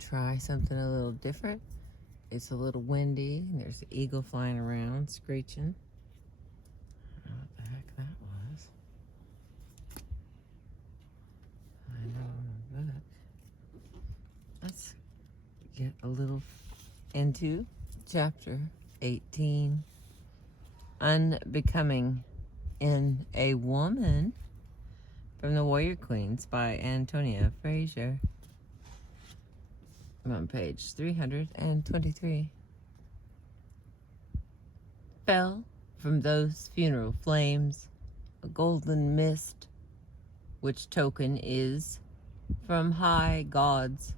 try something a little different. It's a little windy, and there's an eagle flying around, screeching. I don't know what the heck that was. I know, but let's get a little into chapter 18, Unbecoming in a Woman, from the Warrior Queens by Antonia Fraser. I'm on page 323. Fell from those funeral flames a golden mist, which token is from high gods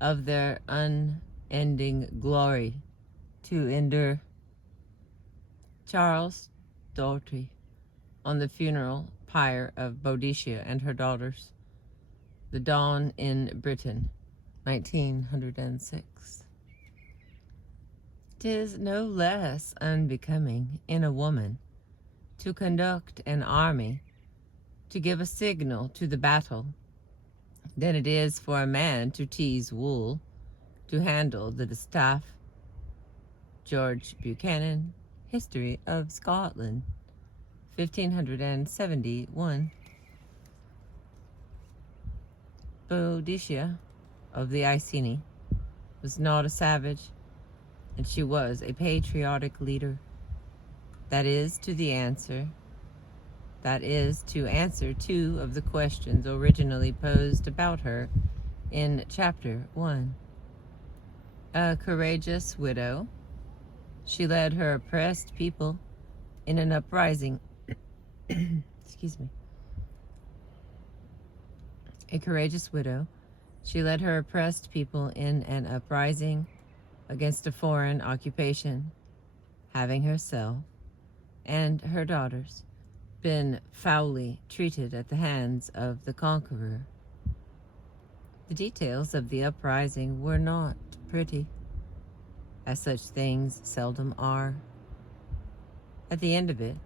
of their unending glory to endure. Charles Doughty on the funeral pyre of Boadicea and her daughters. The Dawn in Britain, 1906. 'Tis no less unbecoming in a woman to conduct an army, to give a signal to the battle, than it is for a man to tease wool, to handle the distaff. George Buchanan, History of Scotland, 1571. Boadicea of the Iceni was not a savage, and she was a patriotic leader. That is to answer two of the questions originally posed about her in chapter 1. A courageous widow, she led her oppressed people in an uprising. Excuse me. A courageous widow, she led her oppressed people in an uprising against a foreign occupation, having herself and her daughters been foully treated at the hands of the conqueror. The details of the uprising were not pretty, as such things seldom are. At the end of it,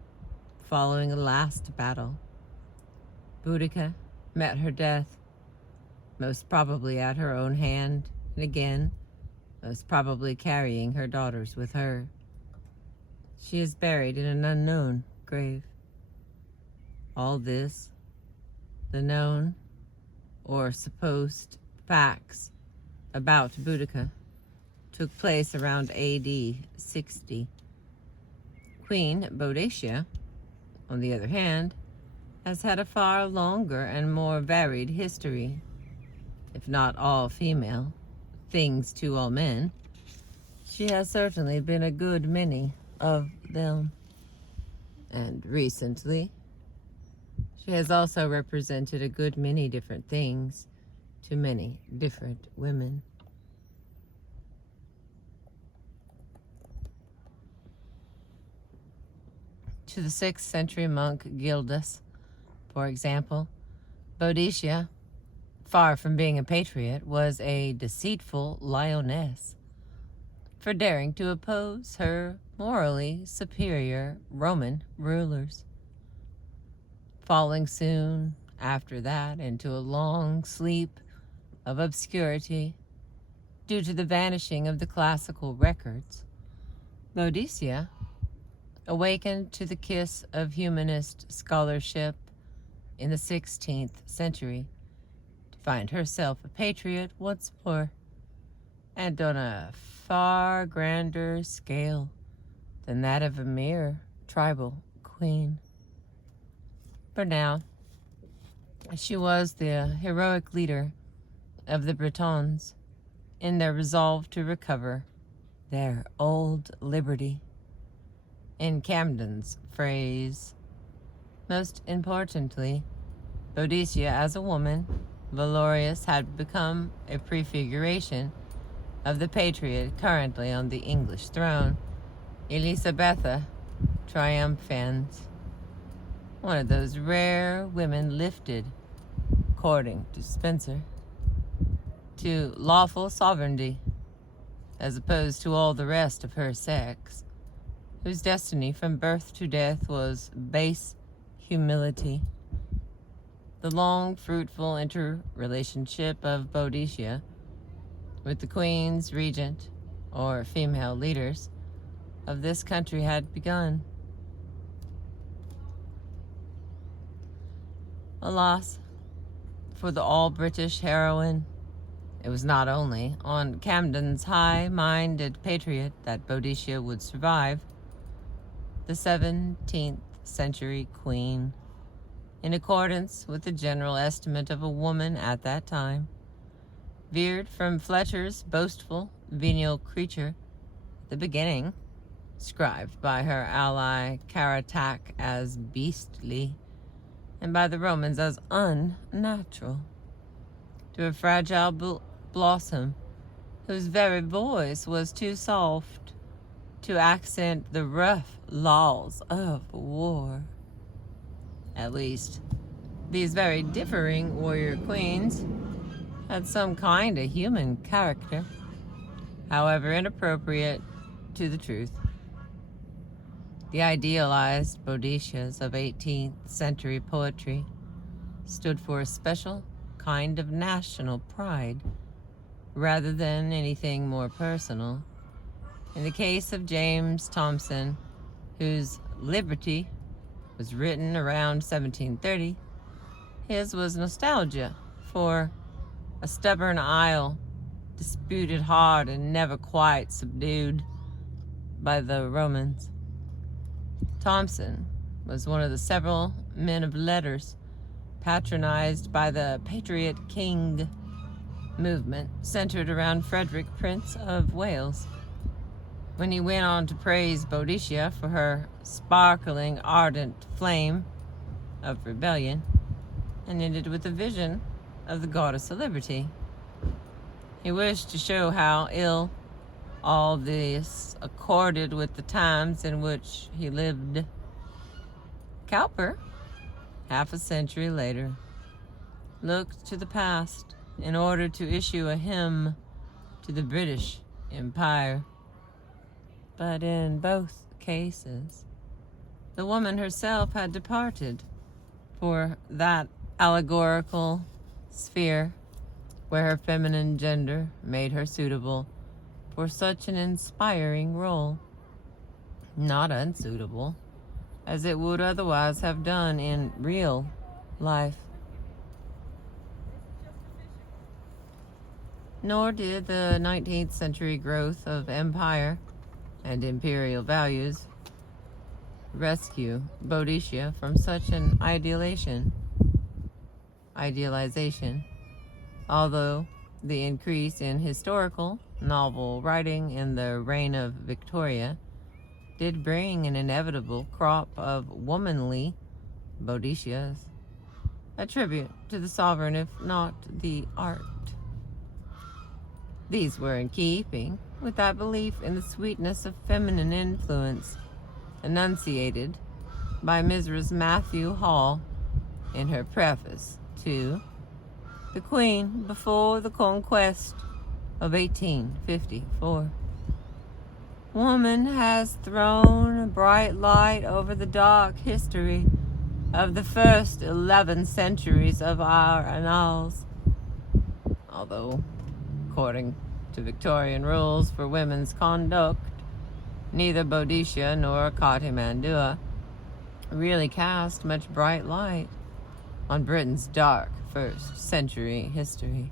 following a last battle, Boudica met her death, most probably at her own hand, and again, most probably carrying her daughters with her. She is buried in an unknown grave. All this, the known or supposed facts about Boudica, took place around AD 60. Queen Boadicea, on the other hand, has had a far longer and more varied history. If not all female, things to all men, she has certainly been a good many of them. And recently, she has also represented a good many different things to many different women. To the 6th century monk Gildas, for example, Boadicea, far from being a patriot, was a deceitful lioness, for daring to oppose her morally superior Roman rulers, falling soon after that into a long sleep of obscurity due to the vanishing of the classical records. Boadicea awakened to the kiss of humanist scholarship in the 16th century to find herself a patriot once more, and on a far grander scale than that of a mere tribal queen. For now, she was the heroic leader of the Bretons in their resolve to recover their old liberty. In Camden's phrase, most importantly, Boadicea as a woman, Valorius had become a prefiguration of the patriot currently on the English throne, Elisabetha triumphans, one of those rare women lifted, according to Spencer, to lawful sovereignty, as opposed to all the rest of her sex, whose destiny from birth to death was base humility. The long, fruitful interrelationship of Boadicea with the queens, regent, or female leaders of this country had begun. Alas, for the all-British heroine, it was not only on Camden's high-minded patriot that Boadicea would survive. The 17th century queen, in accordance with the general estimate of a woman at that time, veered from Fletcher's boastful, venial creature at the beginning, described by her ally Caratac as beastly, and by the Romans as unnatural, to a fragile blossom whose very voice was too soft to accent the rough laws of war. At least, these very differing warrior queens had some kind of human character, however inappropriate to the truth. The idealized Boadicias of 18th century poetry stood for a special kind of national pride rather than anything more personal. In the case of James Thomson, whose Liberty was written around 1730, his was nostalgia for a stubborn isle disputed hard and never quite subdued by the Romans. Thomson was one of the several men of letters patronized by the Patriot King movement centered around Frederick, Prince of Wales. When he went on to praise Boadicea for her sparkling, ardent flame of rebellion, and ended with a vision of the goddess of liberty, he wished to show how ill all this accorded with the times in which he lived. Cowper, half a century later, looked to the past in order to issue a hymn to the British Empire. But in both cases, the woman herself had departed for that allegorical sphere where her feminine gender made her suitable for such an inspiring role, not unsuitable, as it would otherwise have done in real life. Nor did the 19th century growth of empire and imperial values rescue Boadicea from such an idealization, although the increase in historical novel writing in the reign of Victoria did bring an inevitable crop of womanly Boadicias, a tribute to the sovereign if not the art. These were in keeping with that belief in the sweetness of feminine influence enunciated by Mrs. Matthew Hall in her preface to The Queen Before the Conquest of 1854. Woman has thrown a bright light over the dark history of the first 11 centuries of our annals, although, according to Victorian rules for women's conduct, neither Boadicea nor Cartimandua really cast much bright light on Britain's dark first century history.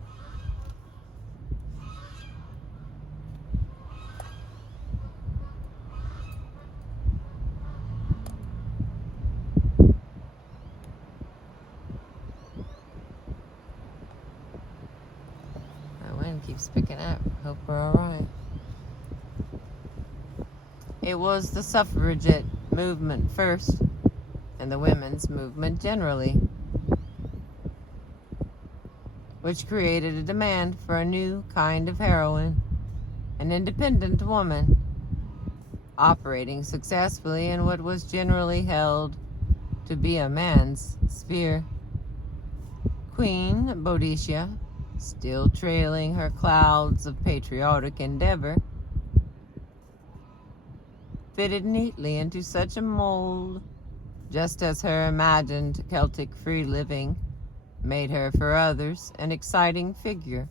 My wind keeps picking up. Hope we're all right. It was the suffragette movement first, and the women's movement generally, which created a demand for a new kind of heroine, an independent woman, operating successfully in what was generally held to be a man's sphere. Queen Boadicea, still trailing her clouds of patriotic endeavor, fitted neatly into such a mold, just as her imagined Celtic free living made her for others an exciting figure.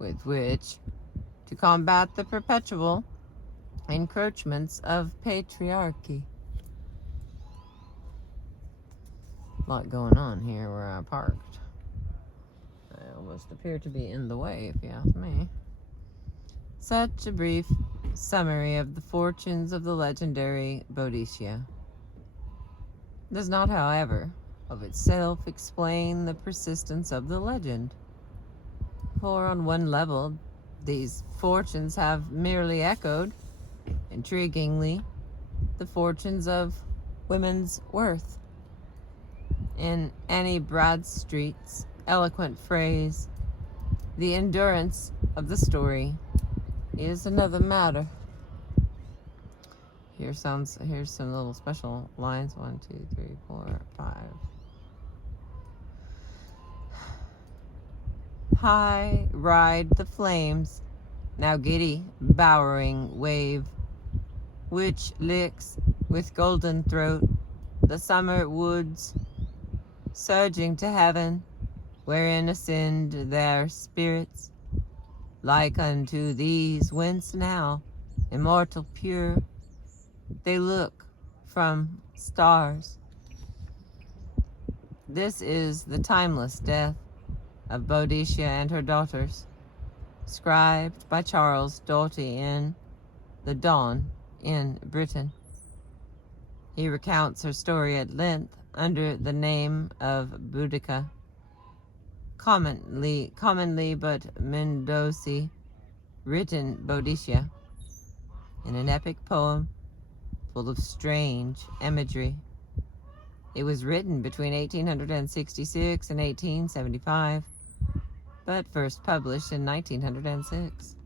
with which to combat the perpetual encroachments of patriarchy. A lot going on here where I parked. I almost appear to be in the way, if you ask me. Such a brief summary of the fortunes of the legendary Boadicea does not, however, of itself explain the persistence of the legend. For on one level, these fortunes have merely echoed, intriguingly, the fortunes of women's worth. In Annie Bradstreet's eloquent phrase, the endurance of the story is another matter. Here's some little special lines. 1, 2, 3, 4, 5. High ride the flames, now giddy, bowering wave, which licks with golden throat the summer woods, surging to heaven, wherein ascend their spirits, like unto these whence now, immortal pure, they look from stars. This is the timeless death of Boadicea and her daughters, scribed by Charles Doughty in The Dawn in Britain. He recounts her story at length under the name of Boudica, commonly but Mendozi, written Boadicea, in an epic poem full of strange imagery. It was written between 1866 and 1875, but first published in 1906.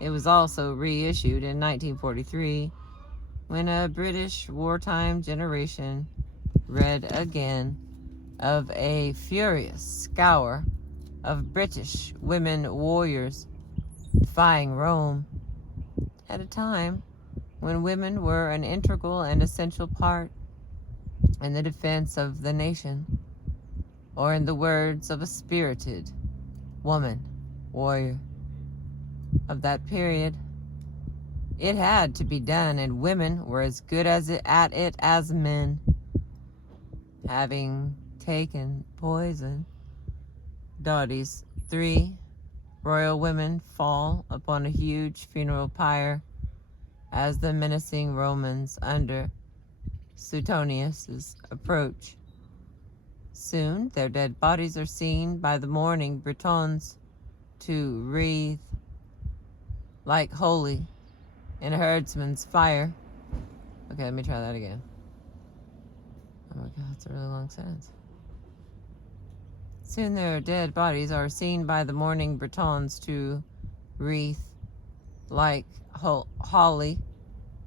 It was also reissued in 1943, when a British wartime generation read again of a furious scour of British women warriors defying Rome, at a time when women were an integral and essential part in the defense of the nation, or in the words of a spirited woman warrior of that period, it had to be done, and women were as good at it as men. Having taken poison, Doughty's 3 royal women fall upon a huge funeral pyre as the menacing Romans under Suetonius' approach. Soon their dead bodies are seen by the mourning Britons to wreathe like holy in a herdsman's fire. Okay, let me try that again. Oh my God, that's a really long sentence. Soon their dead bodies are seen by the mourning Britons to wreathe like holly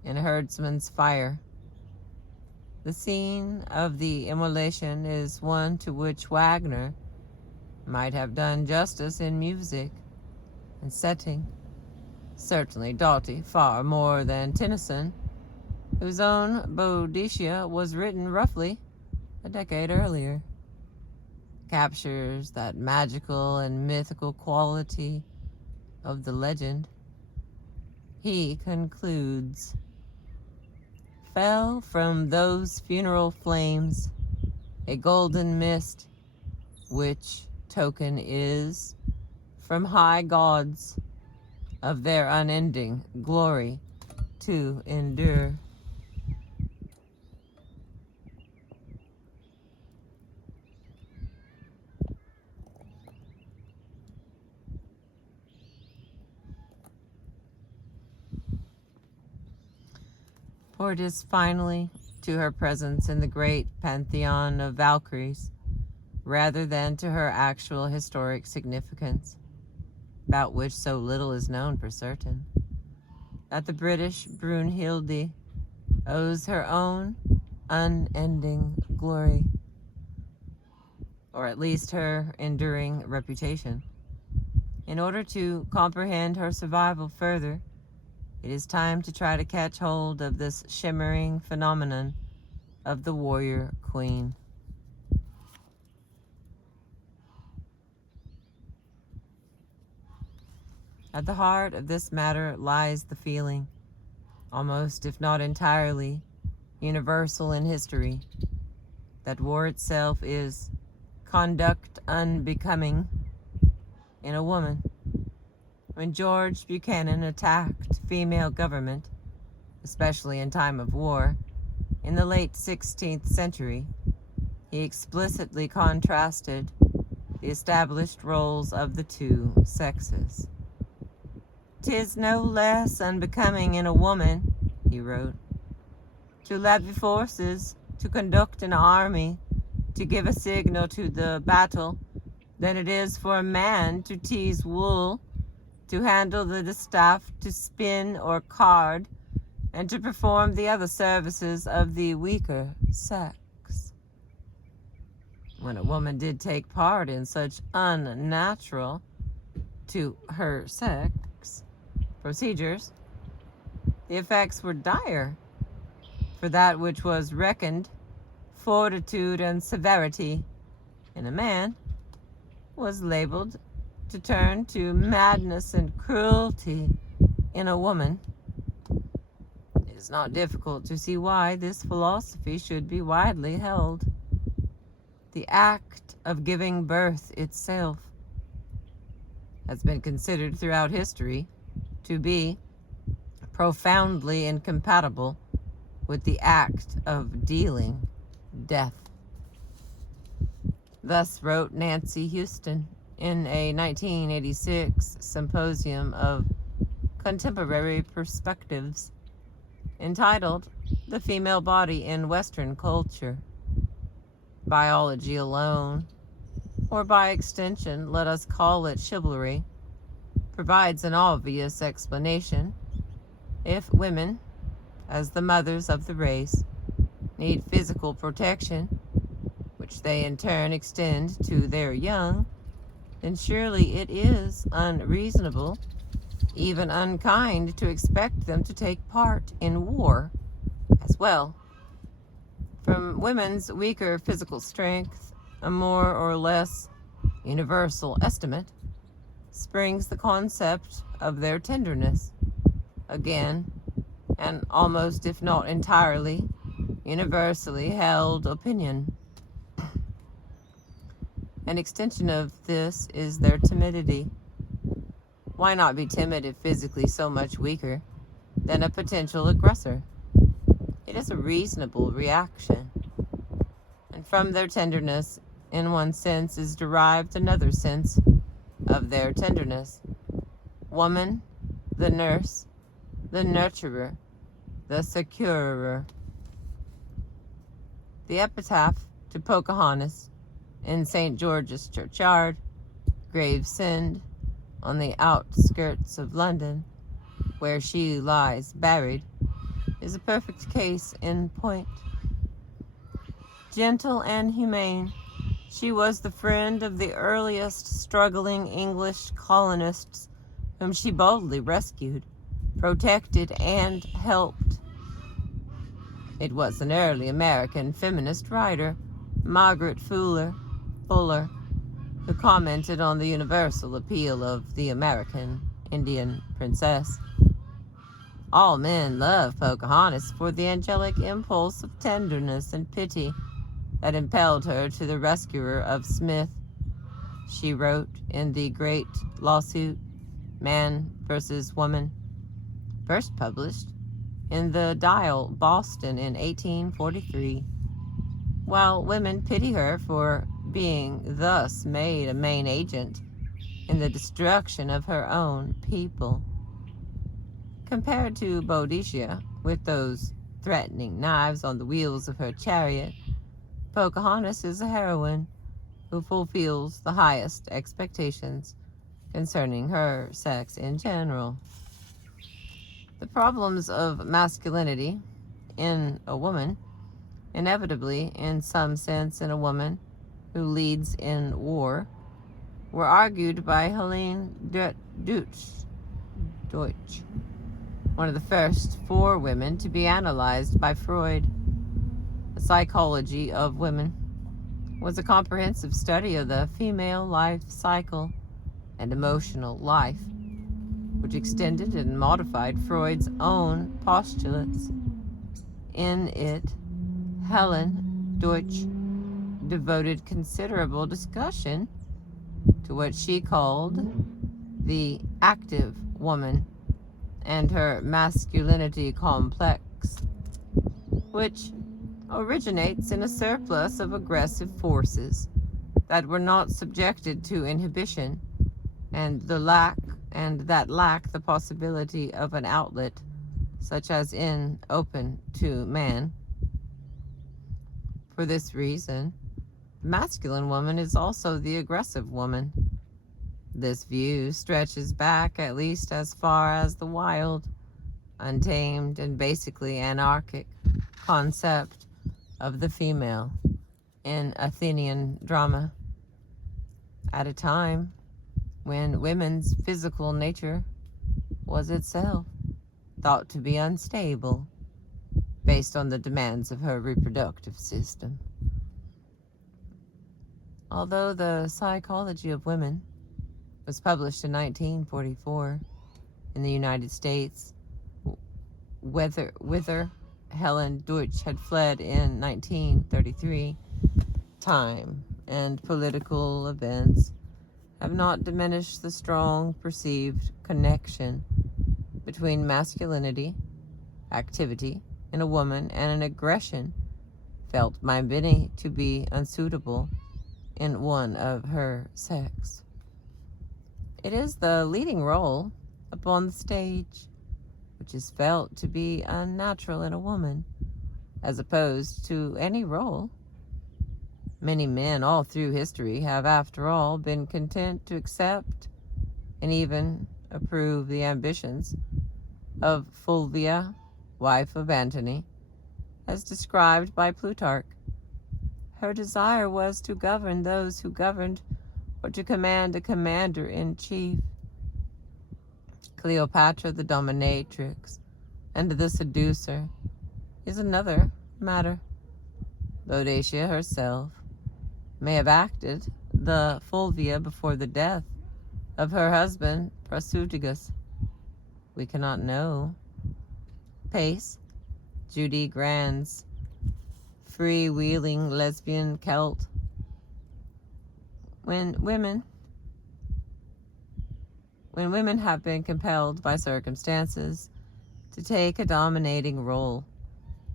in a herdsman's fire. The scene of the immolation is one to which Wagner might have done justice in music and setting. Certainly Doughty, far more than Tennyson, whose own Boadicea was written roughly a decade earlier, captures that magical and mythical quality of the legend. He concludes, "Fell from those funeral flames a golden mist, which token is from high gods of their unending glory to endure." For it is finally to her presence in the great pantheon of Valkyries, rather than to her actual historic significance, about which so little is known for certain, that the British Brunhilde owes her own unending glory, or at least her enduring reputation. In order to comprehend her survival further, it is time to try to catch hold of this shimmering phenomenon of the warrior queen. At the heart of this matter lies the feeling, almost if not entirely universal in history, that war itself is conduct unbecoming in a woman. When George Buchanan attacked female government, especially in time of war, in the late 16th century, he explicitly contrasted the established roles of the two sexes. "'Tis no less unbecoming in a woman," he wrote, "to levy forces, to conduct an army, to give a signal to the battle, than it is for a man to tease wool, to handle the distaff, to spin or card, and to perform the other services of the weaker sex." When a woman did take part in such unnatural to her sex procedures, the effects were dire, for that which was reckoned fortitude and severity in a man was labeled to turn to madness and cruelty in a woman. It is not difficult to see why this philosophy should be widely held. The act of giving birth itself has been considered throughout history to be profoundly incompatible with the act of dealing death. Thus wrote Nancy Houston in a 1986 symposium of contemporary perspectives entitled "The Female Body in Western Culture." Biology alone, or by extension, let us call it chivalry, provides an obvious explanation. If women, as the mothers of the race, need physical protection, which they in turn extend to their young, then surely it is unreasonable, even unkind, to expect them to take part in war as well. From women's weaker physical strength, a more or less universal estimate, springs the concept of their tenderness. Again, an almost, if not entirely, universally held opinion. An extension of this is their timidity. Why not be timid if physically so much weaker than a potential aggressor? It is a reasonable reaction. And from their tenderness, in one sense, is derived another sense of their tenderness. Woman, the nurse, the nurturer, the securer. The epitaph to Pocahontas in St. George's Churchyard, Gravesend, on the outskirts of London, where she lies buried, is a perfect case in point. Gentle and humane, she was the friend of the earliest struggling English colonists whom she boldly rescued, protected, and helped. It was an early American feminist writer, Margaret Fuller, who commented on the universal appeal of the American Indian princess. All men love Pocahontas for the angelic impulse of tenderness and pity that impelled her to the rescuer of Smith, she wrote in the great lawsuit, Man vs. Woman, first published in the Dial, Boston in 1843. While women pity her for being thus made a main agent in the destruction of her own people. Compared to Boadicea, with those threatening knives on the wheels of her chariot, Pocahontas is a heroine who fulfills the highest expectations concerning her sex in general. The problems of masculinity in a woman, inevitably in some sense in a woman who leads in war, were argued by Helene Deutsch, one of the first 4 women to be analyzed by Freud. The Psychology of Women was a comprehensive study of the female life cycle and emotional life. which extended and modified Freud's own postulates. In it, Helen Deutsch devoted considerable discussion to what she called the active woman and her masculinity complex, which originates in a surplus of aggressive forces that were not subjected to inhibition, and that lack the possibility of an outlet such as in open to man. For this reason, the masculine woman is also the aggressive woman. This view stretches back at least as far as the wild, untamed, and basically anarchic concept of the female in Athenian drama, at a time when women's physical nature was itself thought to be unstable based on the demands of her reproductive system. Although The Psychology of Women was published in 1944 in the United States, whither Helen Deutsch had fled in 1933, time and political events have not diminished the strong perceived connection between masculinity, activity in a woman, and an aggression felt by many to be unsuitable in one of her sex. It is the leading role upon the stage which is felt to be unnatural in a woman, as opposed to any role. Many men all through history have, after all, been content to accept and even approve the ambitions of Fulvia, wife of Antony, as described by Plutarch. Her desire was to govern those who governed, or to command a commander-in-chief. Cleopatra, the dominatrix, and the seducer, is another matter. Boadicea herself may have acted the Fulvia before the death of her husband Prasutagus. We cannot know. Pace, Judy Grant's free-wheeling lesbian Celt. When women have been compelled by circumstances to take a dominating role,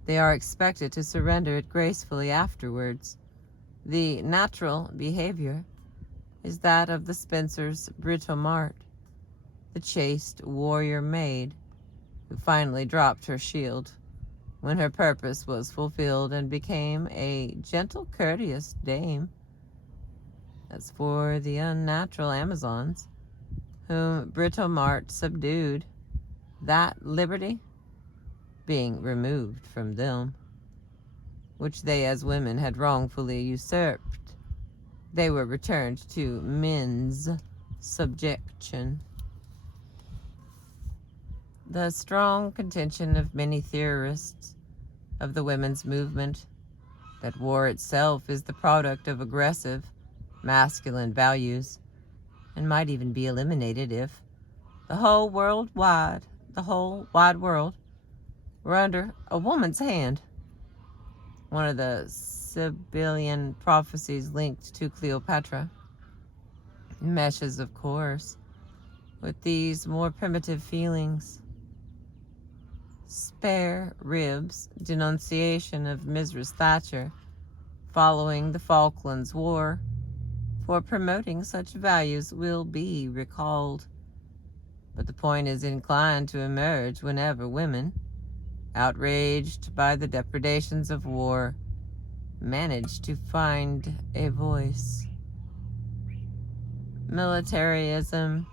they are expected to surrender it gracefully afterwards. The natural behavior is that of the Spencer's Britomart, the chaste warrior maid who finally dropped her shield when her purpose was fulfilled and became a gentle, courteous dame. As for the unnatural Amazons, whom Britomart subdued, that liberty being removed from them, which they as women had wrongfully usurped, they were returned to men's subjection. The strong contention of many theorists of the women's movement that war itself is the product of aggressive masculine values, and might even be eliminated if the whole wide world were under a woman's hand. One of the Sibylline prophecies linked to Cleopatra meshes, of course, with these more primitive feelings. Spare Ribs' denunciation of Mrs. Thatcher following the Falklands War for promoting such values will be recalled, but the point is inclined to emerge whenever women, outraged by the depredations of war, manage to find a voice. Militarism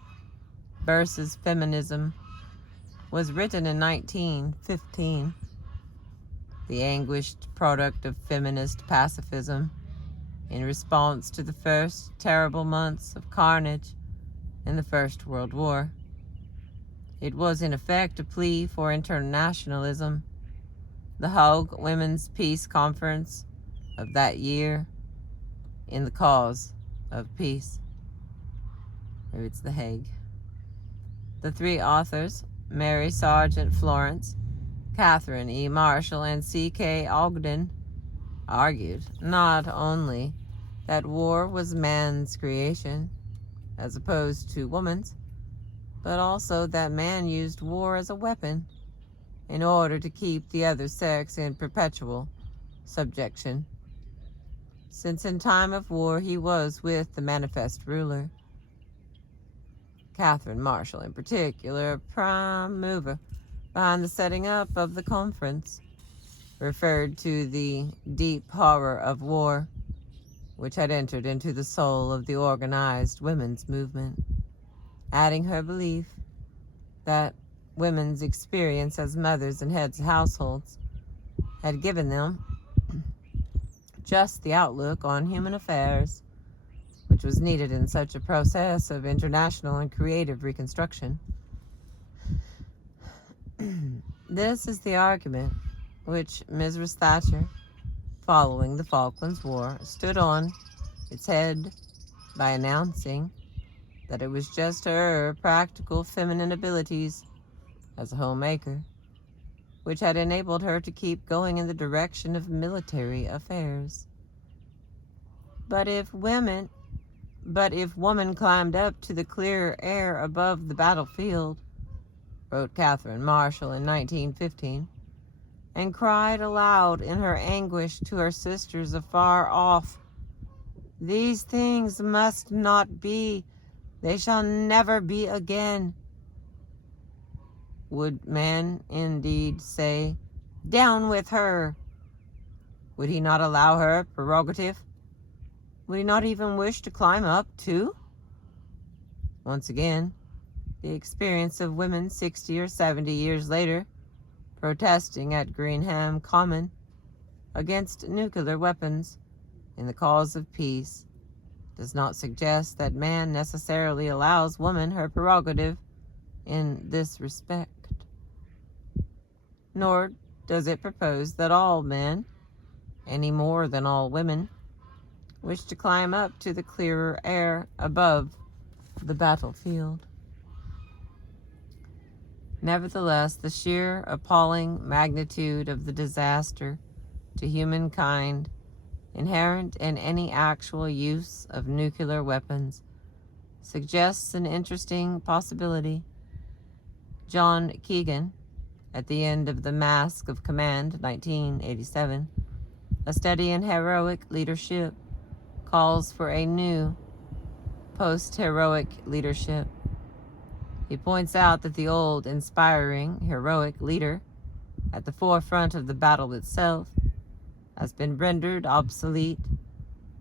versus Feminism was written in 1915, the anguished product of feminist pacifism in response to the first terrible months of carnage in the First World War. It was in effect a plea for internationalism. The Hague Women's Peace Conference of that year in the cause of peace. Maybe it's The Hague. The three authors, Mary Sargent Florence, Catherine E. Marshall, and C.K. Ogden, argued not only that war was man's creation, as opposed to woman's, but also that man used war as a weapon in order to keep the other sex in perpetual subjection, since in time of war he was with the manifest ruler. Catherine Marshall, in particular, a prime mover behind the setting up of the conference, referred to the deep horror of war, which had entered into the soul of the organized women's movement, adding her belief that women's experience as mothers and heads of households had given them just the outlook on human affairs which was needed in such a process of international and creative reconstruction. This is the argument which Mrs. Thatcher, following the Falklands War, stood on its head by announcing that it was just her practical feminine abilities as a homemaker which had enabled her to keep going in the direction of military affairs. But if woman climbed up to the clear air above the battlefield, wrote Catherine Marshall in 1915, and cried aloud in her anguish to her sisters afar off, "These things must not be, they shall never be again," would man indeed say, "Down with her"? Would he not allow her prerogative? Would he not even wish to climb up, too? Once again, the experience of women 60 or 70 years later, protesting at Greenham Common against nuclear weapons in the cause of peace, does not suggest that man necessarily allows woman her prerogative in this respect. Nor does it propose that all men, any more than all women, wish to climb up to the clearer air above the battlefield. Nevertheless, the sheer appalling magnitude of the disaster to humankind inherent in any actual use of nuclear weapons suggests an interesting possibility. John Keegan, at the end of The Mask of Command, 1987, a study in heroic leadership, calls for a new post-heroic leadership. He points out that the old, inspiring, heroic leader at the forefront of the battle itself has been rendered obsolete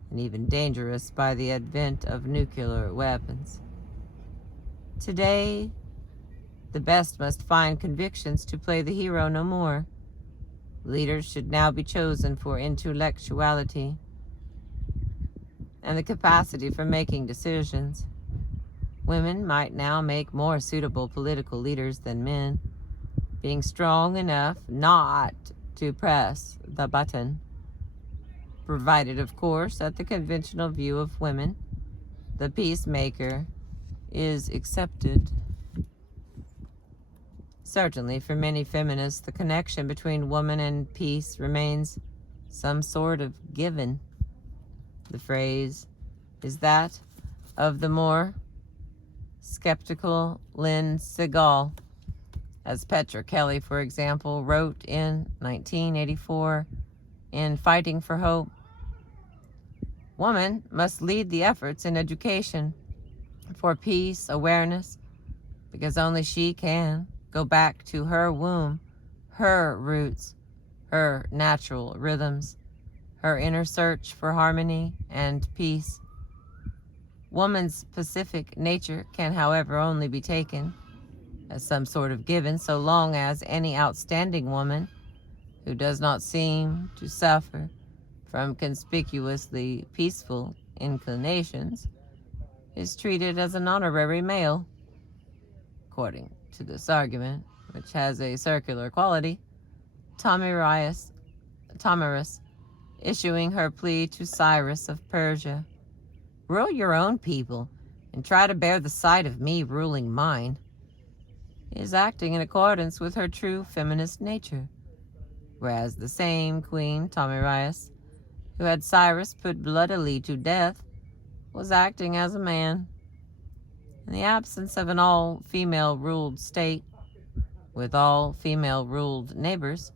and even dangerous by the advent of nuclear weapons. Today, the best must find convictions to play the hero no more. Leaders should now be chosen for intellectuality and the capacity for making decisions. Women might now make more suitable political leaders than men, being strong enough not to press the button, provided, of course, that the conventional view of women, the peacemaker, is accepted. Certainly, for many feminists, the connection between woman and peace remains some sort of given. The phrase is that of the more skeptical Lynn Segal, as Petra Kelly, for example, wrote in 1984 in Fighting for Hope. Woman must lead the efforts in education for peace awareness, because only she can go back to her womb, her roots, her natural rhythms, her inner search for harmony and peace. Woman's pacific nature can, however, only be taken as some sort of given so long as any outstanding woman who does not seem to suffer from conspicuously peaceful inclinations is treated as an honorary male. According to this argument, which has a circular quality, Thamyris, issuing her plea to Cyrus of Persia, "Rule your own people and try to bear the sight of me ruling mine." is acting in accordance with her true feminist nature, whereas the same Queen Tomyrias, who had Cyrus put bloodily to death, was acting as a man. In the absence of an all-female ruled state, with all female ruled neighbors,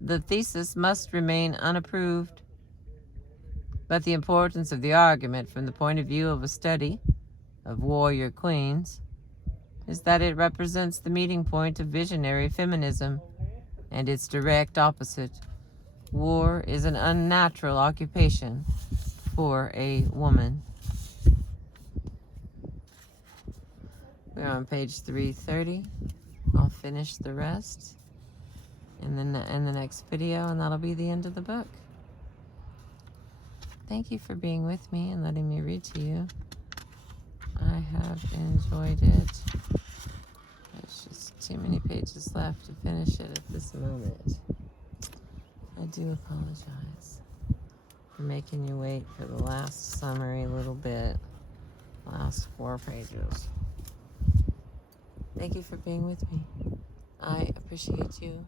the thesis must remain unapproved. But the importance of the argument from the point of view of a study of warrior queens is that it represents the meeting point of visionary feminism and its direct opposite. War is an unnatural occupation for a woman. We're on page 330. I'll finish the rest in the next video, and that'll be the end of the book. Thank you for being with me and letting me read to you. I have enjoyed it. There's just too many pages left to finish it at this moment. I do apologize for making you wait for the last summary little bit, last 4 pages. Thank you for being with me. I appreciate you.